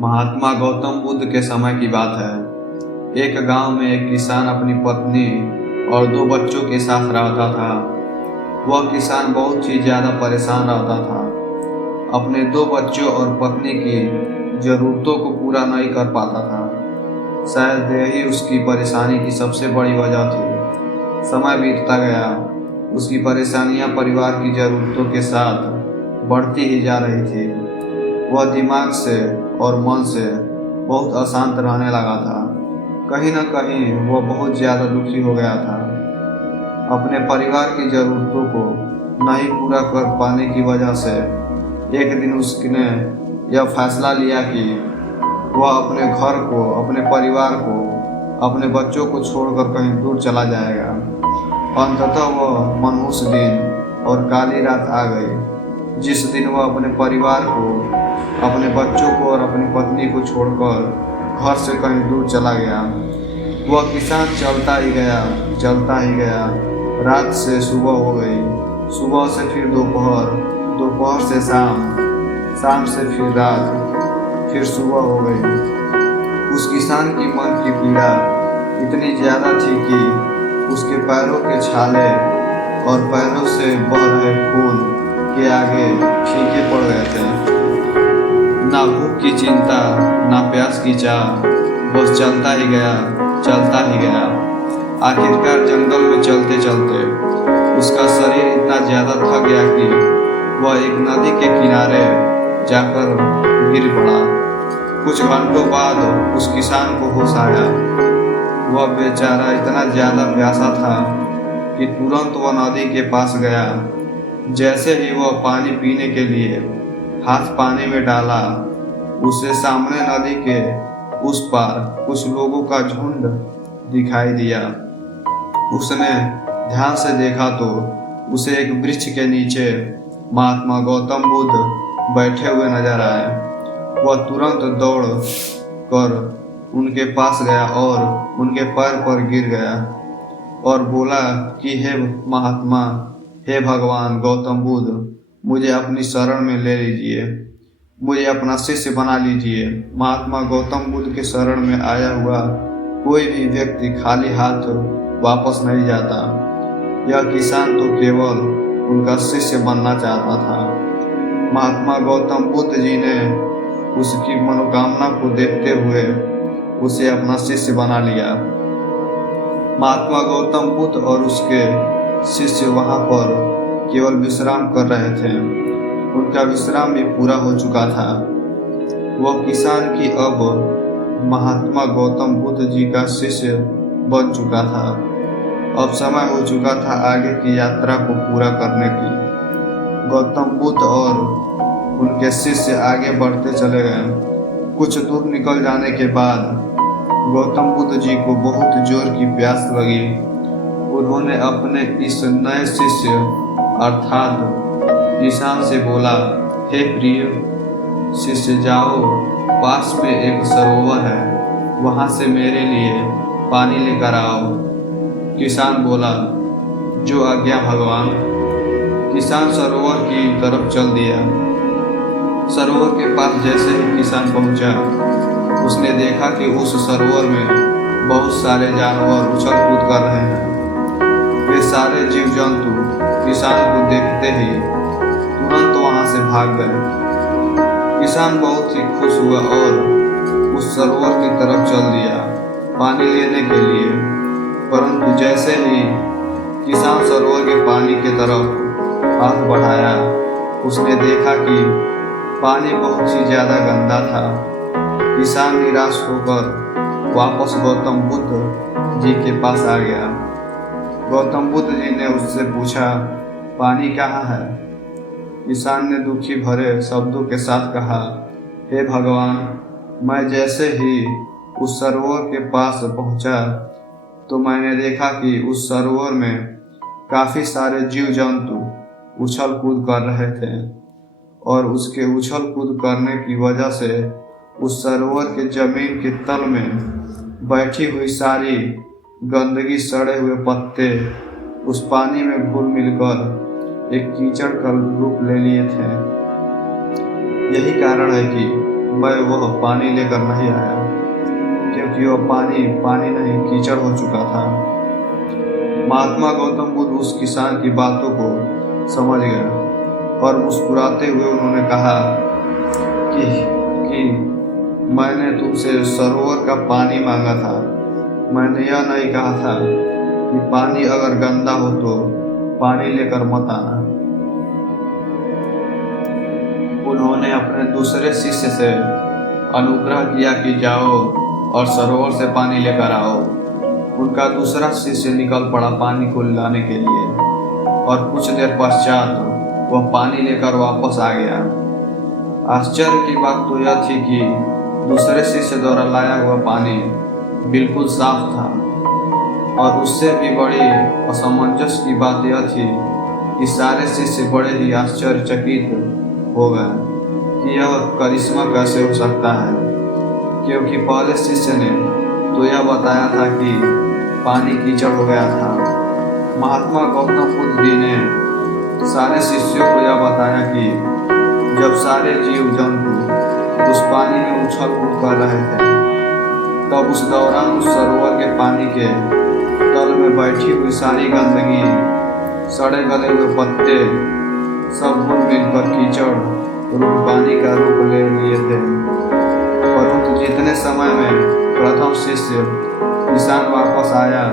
महात्मा गौतम बुद्ध के समय की बात है। एक गांव में एक किसान अपनी पत्नी और 2 बच्चों के साथ रहता था। वह किसान बहुत ही ज़्यादा परेशान रहता था। अपने 2 बच्चों और पत्नी की ज़रूरतों को पूरा नहीं कर पाता था। शायद यही उसकी परेशानी की सबसे बड़ी वजह थी। समय बीतता गया, उसकी परेशानियां परिवार की ज़रूरतों के साथ बढ़ती ही जा रही थी। वह दिमाग से और मन से बहुत अशांत रहने लगा था। कहीं न कहीं वह बहुत ज़्यादा दुखी हो गया था। अपने परिवार की ज़रूरतों को नहीं पूरा कर पाने की वजह से एक दिन उसने यह फैसला लिया कि वह अपने घर को, अपने परिवार को, अपने बच्चों को छोड़कर कहीं दूर चला जाएगा। अंततः वह मनहूस दिन और काली रात आ गई, जिस दिन वह अपने परिवार को, अपने बच्चों को और अपनी पत्नी को छोड़कर घर से कहीं दूर चला गया। वह किसान चलता ही गया, चलता ही गया। रात से सुबह हो गई, सुबह से फिर दोपहर, दोपहर से शाम, शाम से फिर रात, फिर सुबह हो गई। उस किसान की मन की पीड़ा इतनी ज़्यादा थी कि उसके पैरों के छाले और पैरों से बह रहे खून के आगे फीके पड़ गए थे। ना भूख की चिंता, ना प्यास की चाह, बस चलता ही गया, चलता ही गया। आखिरकार जंगल में चलते चलते उसका शरीर इतना ज़्यादा थक गया कि वह एक नदी के किनारे जाकर गिर पड़ा। कुछ घंटों बाद उस किसान को होश आया। वह बेचारा इतना ज़्यादा प्यासा था कि तुरंत वह नदी के पास गया। जैसे ही वह पानी पीने के लिए हाथ पानी में डाला, उसे सामने नदी के उस पार कुछ लोगों का झुंड दिखाई दिया। उसने ध्यान से देखा तो उसे एक वृक्ष के नीचे महात्मा गौतम बुद्ध बैठे हुए नजर आए। वह तुरंत दौड़ कर उनके पास गया और उनके पैर पर गिर गया और बोला कि हे महात्मा, हे भगवान गौतम बुद्ध, मुझे अपनी शरण में ले लीजिए, मुझे अपना शिष्य बना लीजिए। महात्मा गौतम बुद्ध के शरण में आया हुआ कोई भी व्यक्ति खाली हाथ वापस नहीं जाता। यह किसान तो केवल उनका शिष्य बनना चाहता था। महात्मा गौतम बुद्ध जी ने उसकी मनोकामना को देखते हुए उसे अपना शिष्य बना लिया। महात्मा गौतम बुद्ध और उसके शिष्य वहाँ पर केवल विश्राम कर रहे थे। उनका विश्राम भी पूरा हो चुका था। वह किसान की अब महात्मा गौतम बुद्ध जी का शिष्य बन चुका था। अब समय हो चुका था आगे की यात्रा को पूरा करने की। गौतम बुद्ध और उनके शिष्य आगे बढ़ते चले गए। कुछ दूर निकल जाने के बाद गौतम बुद्ध जी को बहुत जोर की प्यास लगी। उन्होंने अपने इस नए शिष्य अर्थात किसान से बोला, हे प्रिय शिष्य, जाओ, पास में एक सरोवर है, वहाँ से मेरे लिए पानी लेकर आओ। किसान बोला, जो आज्ञा भगवान। किसान सरोवर की तरफ चल दिया। सरोवर के पास जैसे ही किसान पहुंचा, उसने देखा कि उस सरोवर में बहुत सारे जानवर उछल कूद कर रहे हैं। वे सारे जीव जंतु किसान को देखते ही तुरंत वहां से भाग गए। किसान बहुत ही खुश हुआ और उस सरोवर की तरफ चल दिया पानी लेने के लिए। परंतु जैसे ही किसान सरोवर के पानी की तरफ हाथ बढ़ाया, उसने देखा कि पानी बहुत ही ज़्यादा गंदा था। किसान निराश होकर वापस गौतम बुद्ध जी के पास आ गया। गौतम बुद्ध जी ने उससे पूछा, पानी कहाँ है? किसान ने दुखी भरे शब्दों के साथ कहा, हे भगवान, मैं जैसे ही उस सरोवर के पास पहुंचा तो मैंने देखा कि उस सरोवर में काफ़ी सारे जीव जंतु उछल कूद कर रहे थे और उसके उछल कूद करने की वजह से उस सरोवर के जमीन के तल में बैठी हुई सारी गंदगी, सड़े हुए पत्ते उस पानी में घुल मिलकर एक कीचड़ का रूप ले लिए थे। यही कारण है कि मैं वह पानी लेकर नहीं आया, क्योंकि वह पानी नहीं कीचड़ हो चुका था। महात्मा गौतम बुद्ध उस किसान की बातों को समझ गए और मुस्कुराते हुए उन्होंने कहा कि मैंने तुमसे सरोवर का पानी मांगा था। मैंने यह नहीं कहा था कि पानी अगर गंदा हो तो पानी लेकर मत आना। उन्होंने अपने दूसरे शिष्य से अनुग्रह किया कि जाओ और सरोवर से पानी लेकर आओ। उनका दूसरा शिष्य निकल पड़ा पानी को लाने के लिए और कुछ देर पश्चात वह पानी लेकर वापस आ गया। आश्चर्य की बात तो यह थी कि दूसरे शिष्य द्वारा लाया हुआ पानी बिल्कुल साफ था, और उससे भी बड़ी असमंजस की बात यह थी कि सारे शिष्य बड़े ही आश्चर्यचकित हो गए कि यह करिश्मा कैसे हो सकता है, क्योंकि पहले शिष्य ने तो यह बताया था कि पानी कीचड़ हो गया था। महात्मा गौतम बुद्ध जी ने सारे शिष्यों को यह बताया कि जब सारे जीव जंतु उस पानी में उछल कूद कर रहे थे, तब उस दौरान उस सरोवर के पानी के तल में बैठी हुई सारी गंदगी, सड़े गले हुए पत्ते सब घुल मिलकर कीचड़ रूप पानी का रूप ले लिए थे। परंतु जितने समय में प्रथम शिष्य किसान वापस आया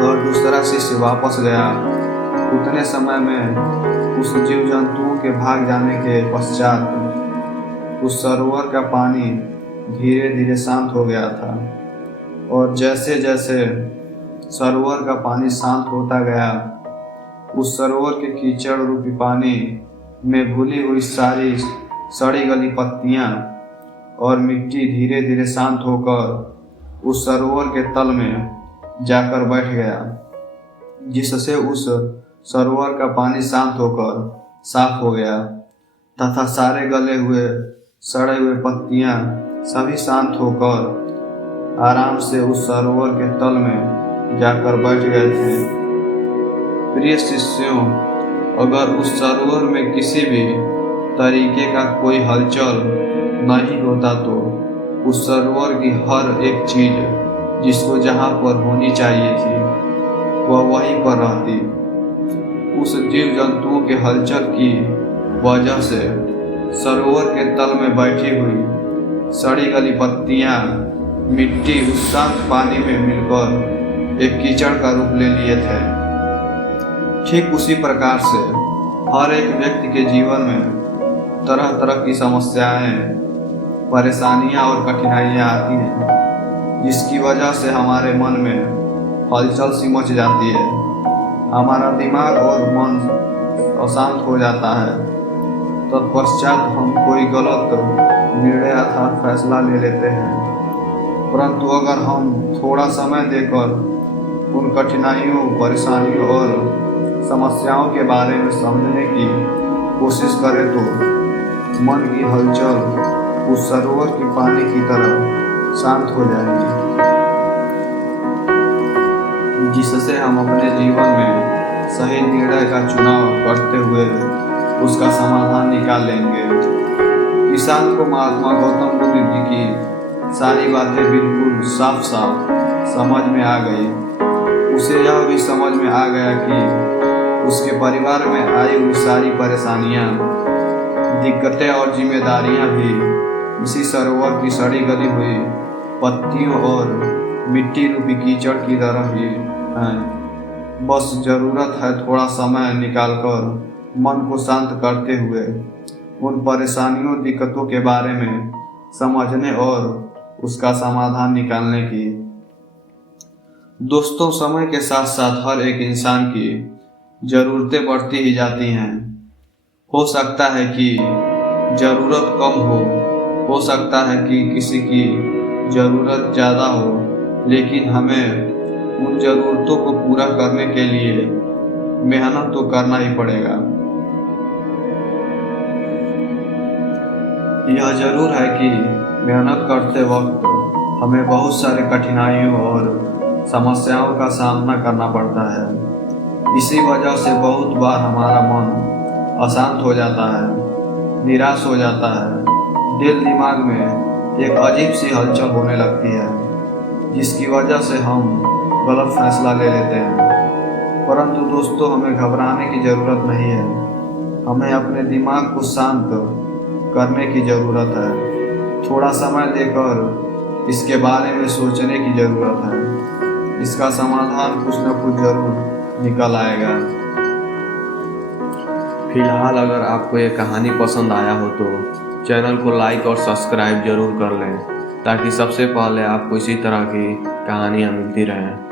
और दूसरा शिष्य वापस गया, उतने समय में उस जीव जंतुओं के भाग जाने के पश्चात उस सरोवर का पानी धीरे धीरे शांत हो गया था। और जैसे जैसे सरोवर का पानी शांत होता गया, उस सरोवर के कीचड़ रूपी पानी में घुली हुई सारी सड़ी गली पत्तियां और मिट्टी धीरे धीरे शांत होकर उस सरोवर के तल में जाकर बैठ गया, जिससे उस सरोवर का पानी शांत होकर साफ हो गया तथा सारे गले हुए सड़े हुए पत्तियां सभी शांत होकर आराम से उस सरोवर के तल में जाकर बैठ गए थे। प्रिय शिष्यों, अगर उस सरोवर में किसी भी तरीके का कोई हलचल नहीं होता तो उस सरोवर की हर एक चीज जिसको जहाँ पर होनी चाहिए थी वह वहीं पर रहती। उस जीव जंतुओं के हलचल की वजह से सरोवर के तल में बैठी हुई सड़ी गली पत्तियां, मिट्टी उस शांत पानी में मिलकर एक कीचड़ का रूप ले लिए थे। ठीक उसी प्रकार से हर एक व्यक्ति के जीवन में तरह तरह की समस्याएं, परेशानियां और कठिनाइयां आती हैं, जिसकी वजह से हमारे मन में हलचल सी मच जाती है। हमारा दिमाग और मन अशांत हो जाता है। तत्पश्चात हम कोई गलत निर्णय अर्थात फैसला ले लेते हैं। परंतु अगर हम थोड़ा समय देकर उन कठिनाइयों, परेशानियों और समस्याओं के बारे में समझने की कोशिश करें तो मन की हलचल उस सरोवर के पानी की तरह शांत हो जाएगी, जिससे हम अपने जीवन में सही निर्णय का चुनाव करते हुए उसका समाधान निकाल लेंगे। किसान को महात्मा गौतम बुद्ध जी की सारी बातें बिल्कुल साफ साफ समझ में आ गई। उसे यह भी समझ में आ गया कि उसके परिवार में आई हुई सारी परेशानियां, दिक्कतें और जिम्मेदारियां भी इसी सरोवर की सड़ी गली हुई पत्तियों और मिट्टी रूपी कीचड़ की तरह ही हैं। बस जरूरत है थोड़ा समय निकालकर मन को शांत करते हुए उन परेशानियों, दिक्कतों के बारे में समझने और उसका समाधान निकालने की। दोस्तों, समय के साथ साथ हर एक इंसान की ज़रूरतें बढ़ती ही जाती हैं। हो सकता है कि ज़रूरत कम हो सकता है कि किसी की ज़रूरत ज़्यादा हो, लेकिन हमें उन ज़रूरतों को पूरा करने के लिए मेहनत तो करना ही पड़ेगा। यह जरूर है कि मेहनत करते वक्त हमें बहुत सारे कठिनाइयों और समस्याओं का सामना करना पड़ता है। इसी वजह से बहुत बार हमारा मन अशांत हो जाता है, निराश हो जाता है, दिल दिमाग में एक अजीब सी हलचल होने लगती है, जिसकी वजह से हम गलत फैसला ले लेते हैं। परंतु दोस्तों, हमें घबराने की ज़रूरत नहीं है। हमें अपने दिमाग को शांत करने की ज़रूरत है। थोड़ा समय देकर इसके बारे में सोचने की ज़रूरत है। इसका समाधान कुछ न कुछ ज़रूर निकल आएगा। फिलहाल अगर आपको ये कहानी पसंद आया हो तो चैनल को लाइक और सब्सक्राइब जरूर कर लें, ताकि सबसे पहले आपको इसी तरह की कहानियाँ मिलती रहें।